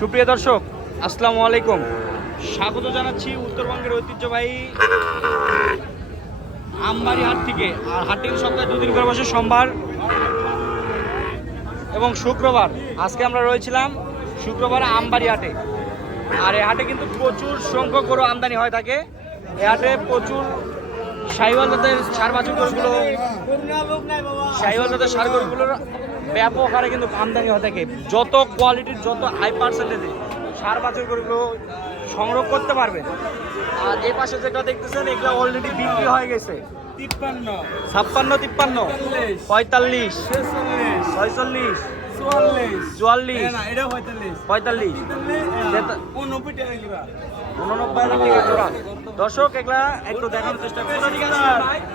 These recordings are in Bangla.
সুপ্রিয় দর্শক, আসসালামু আলাইকুম। স্বাগত জানাচ্ছি উত্তরবঙ্গের ঐতিহ্যবাহী আমবাড়ি হাট থেকে। আর হাটটি সপ্তাহে দুদিন করে বসে, সোমবার এবং শুক্রবার। আজকে আমরা রয়েছিলাম শুক্রবার আমবাড়ি হাটে। আর এই হাটে কিন্তু প্রচুর সংখ্যক গরু আমদানি হয় থাকে। এই হাটে প্রচুর শাহিওয়াল জাতের সার বাছুর গরুগুলো, শাহিওয়াল জাতের সার গরুগুলোর ব্যাপক হারে কিন্তু আমদানি হয়ে থাকে। যত কোয়ালিটির, যত হাই পার্সেন্টেজে সার বাছুর গরুগুলো সংগ্রহ করতে পারবে। আর এই পাশে যেটা দেখতেছেন, এগুলো অলরেডি বিক্রি হয়ে গেছে। 53, 56, 53, 45, 46, 44, 45, 89,000 টাকা জোড়া। দর্শক, এগুলা একটু দেখানোর চেষ্টা করুন।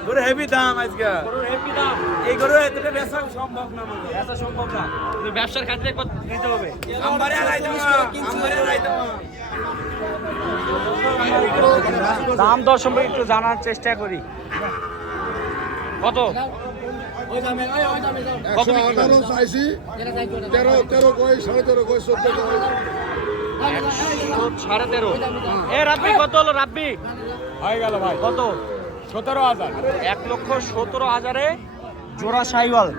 গরু হেভি দাম আজকে। এই গরু এতটা বেচা সম্ভব না, বেচা সম্ভব না, কিন্তু ব্যবসার ক্ষেত্রে নিতে হবে। দাম দর সম্পর্কে একটু জানার চেষ্টা করি। কত কত বিক্রি করবেন? 13.5 এ রাব্বি কত হলো? রাব্বি হয়ে গেল ভাই, কত? 17,000। 1,17,000-এ জোড়া শাহিওয়াল।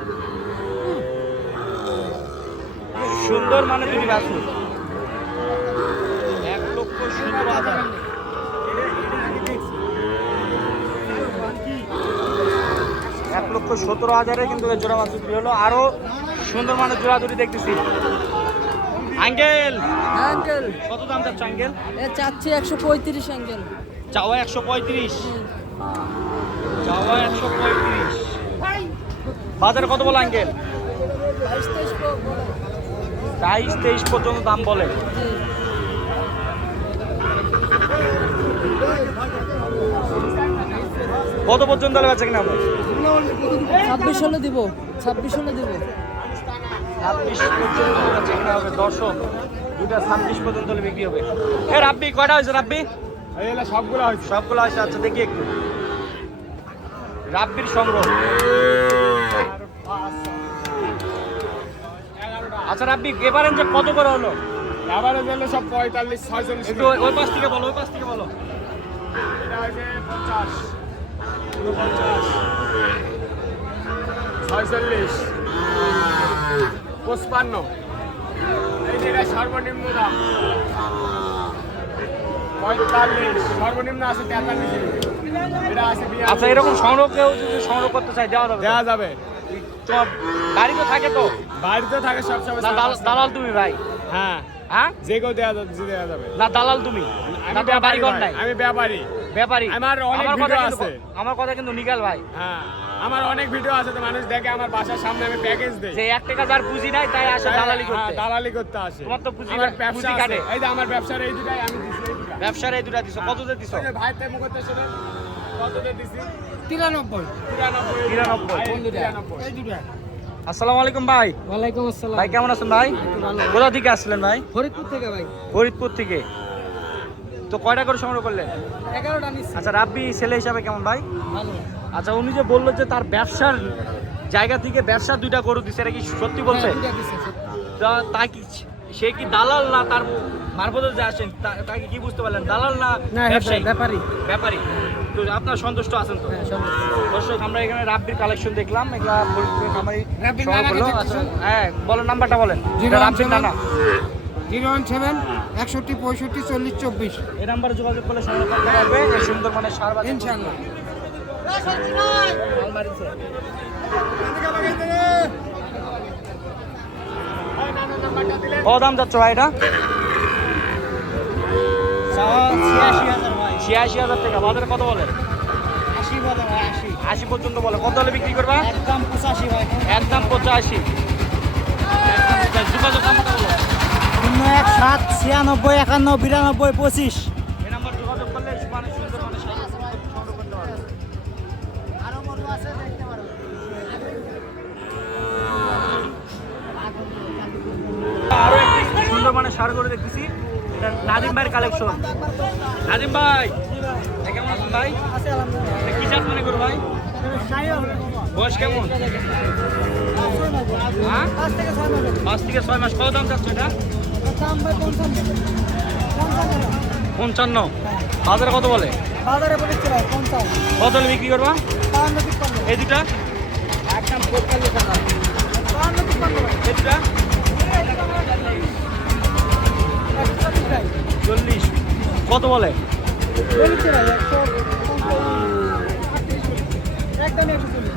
সুন্দর মানে দুটি বাছুর। 1,17,000। 1,17,000-এ কিন্তু জোড়া বাছুর বিক্রি হলো। আরো সুন্দর মানে জোড়া দুটি দেখতেছি। আঙ্কেল, আঙ্কেল কত দাম চাচ্ছে আঙ্কেল? এ চাচ্ছি 135 আঙ্কেল। চাওয়া 135, চাওয়া 135। বাজারে কত বলে আঙ্কেল? 22-23 পর্যন্ত দাম বলে। কত পর্যন্ত হলে বেচা কিনা হবে? 26 হলে দিব, 26 হলে দিব। 26 পর্যন্ত বেচা কিনা হবে। দর্শক, দুটা 26 পর্যন্ত হলে বিক্রি হবে। এ রাব্বি, কয়টা হয়েছে রাব্বি? এই হলো সবগুলো হয়েছে। সবগুলো হয়েছে। আচ্ছা, দেখি একটু রাব্বির সংগ্রহ। আচ্ছা রাব্বি, এবারেন যে কত করে হলো? আবারও গেল সব 45, 46। একটু ওই পাশ থেকে বলো, ওই পাশ থেকে বলো। এটা হয়েছে 50, 49, 46, 55। এই যে এটা সর্বনিম্ন দাম 45, সর্বনিম্ন আছে 43। এটা আছে 82। আচ্ছা, এরকম সংগ্রহ কেউ যদি সংগ্রহ করতে চাই দেওয়া যাবে? দেওয়া যাবে। সব বাড়ি তো থাকে তো? বাড়িতে থাকে সব সময়। না দালাল তুমি ভাই? হ্যাঁ, হ্যাঁ, যে কেউ দেওয়া যাবে। না দালাল তুমি? না তোমার বাড়ি ঘর নাই? আমি ব্যাপারী। ব্যাপারী? আমার অনেক কথা ভিডিও কিন্তু, আছে। আমার কথা কিন্তু নিকাল ভাই। হ্যাঁ, আমার অনেক ভিডিও আছে, তো মানুষ দেখে আমার বাসার সামনে আমি প্যাকেজ দেই। যে 1 টাকা যার পুঁজি নাই তাই আসে দালালি করতে। দালালি করতে আসে। তোমার তো পুঁজি, আমার ব্যবসা পুঁজি আছে। কাটে। এই যে আমার ব্যবসার এই দুটাই আমি দিছি, এই দুটা। ব্যবসার এই দুটা দিছো? কত দিয়ে দিছো? ওই যে ভাই তাই মুখতে শুনে কততে দিছি? 93। 93। এই দুটো। আসসালামু আলাইকুম ভাই। ওয়ালাইকুম আসসালাম। ভাই কেমন আছেন ভাই? কোথা থেকে আসলেন ভাই? ফরিদপুর থেকে ভাই। ফরিদপুর থেকে। তো কয়টা করে সংগ্রহ করলেন? 11টা নিচ্ছি। আচ্ছা, রাব্বি ছেলে হিসাবে কেমন ভাই? ভালো। আচ্ছা, উনি যে বললো যে তার ব্যবসার জায়গা থেকে ব্যবসা 2টা গরু দিচ্ছে, এটা কি সত্যি বলছে? হ্যাঁ, দুইটা দিছে, সত্যি। তা কি সে কি দালাল, না তার মারফতে যে আসেন তাকে কি বুঝতে পারলেন? দালাল না ব্যবসায়ী? ব্যাপারী। ব্যাপারী। তো আপনার সন্তুষ্ট আছেন তো? হ্যাঁ, সন্তুষ্ট। দর্শক, আমরা এখানে রাব্বির কালেকশন দেখলাম। এগুলা ফরিদপুরের নামাই রাব্বির সংগ্রহ নানা করলো। কি আচ্ছা, দেখতেছেন? হ্যাঁ বলেন, নাম্বারটা বলেন। এটা রাব্বির নানা। 017 61 65 40 24। এই নাম্বারে যোগাযোগ করলে সংগ্রহ করতে পারবে এই সুন্দর মানের সার বাছুর। ইনশাআল্লাহ। কত দাম যাচ্ছে ভাই এটা? 86,000 টাকা। বাজারে কত বলে? 80 পর্যন্ত বলে। কত হলে বিক্রি করবা? একদম 85 ভাই। একদম 85। যোগাযোগ নাম্বারটা বলো। 017 96 51 92 25। এই নাম্বার যোগাযোগ করলে মানে সুন্দর মানে সার বাছুর সংগ্রহ করতে পারবে। আরো বড় আছে, দেখতে পারো। আরো একটি সুন্দর মানে সার করে দেখতেছি। এটা নাজিম ভাইয়ের কালেকশন। নাজিম ভাই, কেমন আছেন ভাই? আছে আলহামদুলিল্লাহ। এটা কি জাত মনে করো ভাই? বয়স কেমন? হ্যাঁ, 5 থেকে 6 মাস। 5 থেকে 6 মাস। কত দাম চাচ্ছ এটা? দাম ভাই 55 বাজারে কত বলে? বাজারে বলেছে ভাই 50 কত হলে বিক্রি করবা? 52 53 এই দুটা একদম 45 টাকা 52 53 এই দুটা 40 কত বলে? বলেছে ভাই 100 একদম 140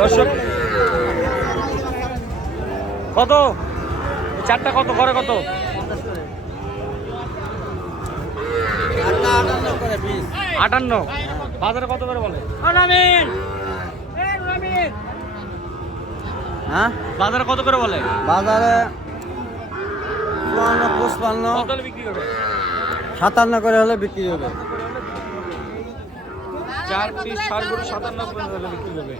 দর্শক কত এই চারটা কত করে কত? 58 বাজারে কত করে বলে? হ্যাঁ বাজারে কত করে বলে? বাজারে 55 কত হলে বিক্রি করবে? 57 করে হলে বিক্রি হবে। 4 পিস 60 গরু 57 করে হলে বিক্রি করবে।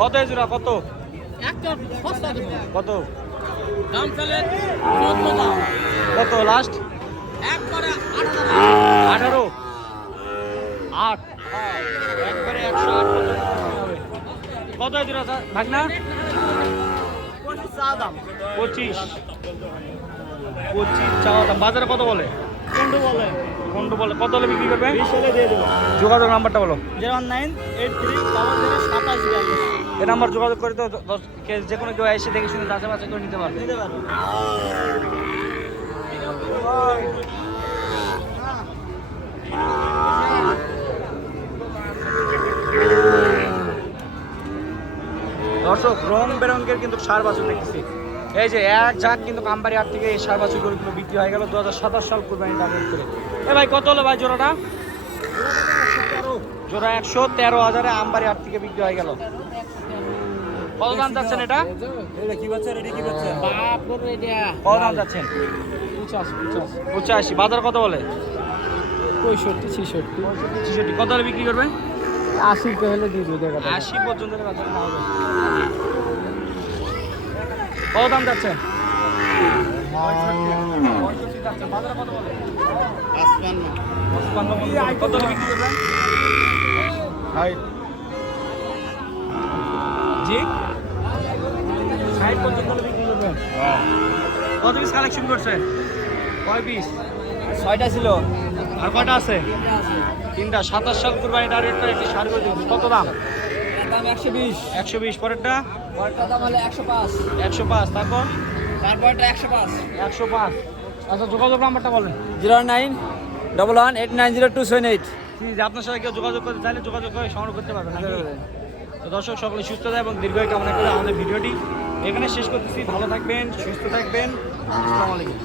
কত এই জোড়া কত? কত কত লাস্ট? 18 8 একবারে 108 হবে। কত এই জোড়া ভাগনা? 25 চাওয়া দাম। বাজারে কত বলে? 15 বলে। কত হলে বিক্রি করবে? 20 হলে দিয়ে দেবো। যোগাযোগ নাম্বারটা বলো। 01983 এই নাম্বার যোগাযোগ করে তো যে কোনো কেউ এসে দেখে শুনে যাচাই বাছাই করে নিতে পারবে। দর্শক রং বেরঙের কিন্তু সার বাছুর দেখতেছি। এই যে এক ঝাঁক কিন্তু কামবাড়ি হাট থেকে এই সার বাছুর গরুগুলো বিক্রি হয়ে গেল 2027 সাল কুরবানি টার্গেট করে। এ ভাই কত হলো ভাই জোড়াটা? জোড়া 113,000 আমবাড়ি হাট থেকে বিক্রি হয়ে গেল। কত দাম যাচ্ছেন এটা? এটা কি বাচ্চা রেডি কি বাচ্চা? কত দাম যাচ্ছেন? 85 বাজার কত বলে? 65 66 66 কত হলে বিক্রি করবে? 80 কে হলে দিয়ে দেবো 80 পর্যন্ত বাজার না হবে। কত দাম যাচ্ছেন? 65 যাচ্ছে। বাজারে কত বলে? 55 কত হলে বিক্রি করবে? জি 60 পর্যন্ত হলে বিক্রি করবেন। কত পিস কালেকশন করছেন? কয় পিস? 6টা ছিল আর কয়টা আছে? 3টা। 27 সাল কুরবানি টার্গেট একটি সার করে দিন। কত দাম? দাম 120 120 পরেরটা পরেরটা দাম হলে 105 105 তারপর তারপরটা 105 105। আচ্ছা যোগাযোগ নাম্বারটা বলেন। 0911890278 ঠিক আছে, আপনার সাথে কেউ যোগাযোগ করতে চাইলে যোগাযোগ করে সংগ্রহ করতে পারবেন। তো দর্শক সকলে সুস্থতা এবং দীর্ঘায়ু কামনা করে আমাদের ভিডিওটি এখানে শেষ করতেছি। ভালো থাকবেন, সুস্থ থাকবেন। আসসালামু আলাইকুম।